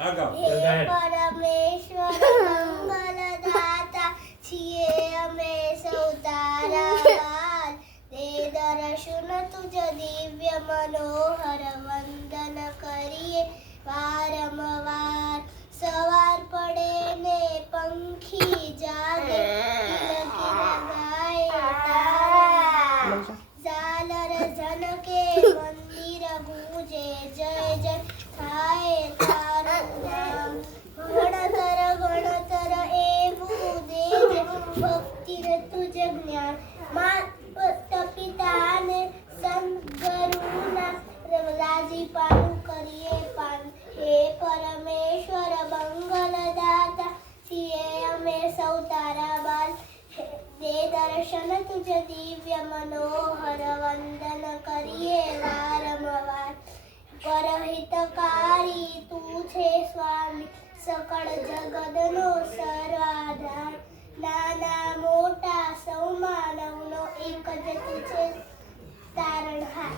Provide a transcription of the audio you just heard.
પરમેશ્વર મંગલદાતા છીએ અમે સૌ તારા બાલ. દે દર્શન તુજ દિવ્ય મનોહર વંદન કરીએ વારંવાર. સવાર પડે ને પંખી જાગે કિલકિલ ગાય તારા. ઝાલર ઝનકે મંદિર ગૂંજે જય જય થાય તારું નામ. ગણતર એવું દેજે ભક્તિને તુજ જ્ઞાન. માતા પિતાને સંગરુના રાજીપાનું કરીએ પાન. હે પરમેશ્વર મંગલદાતા છીએ અમે સૌ તારા બાલ. દે દર્શન તુજ દિવ્ય મનોહર વંદન કરીએ વારંવાર. પરહિતકારી તું છે સ્વામી સકળ જગતનો સર્વાધાર. નાના મોટા સૌ માનવનો એક જ તું છે તારણહાર.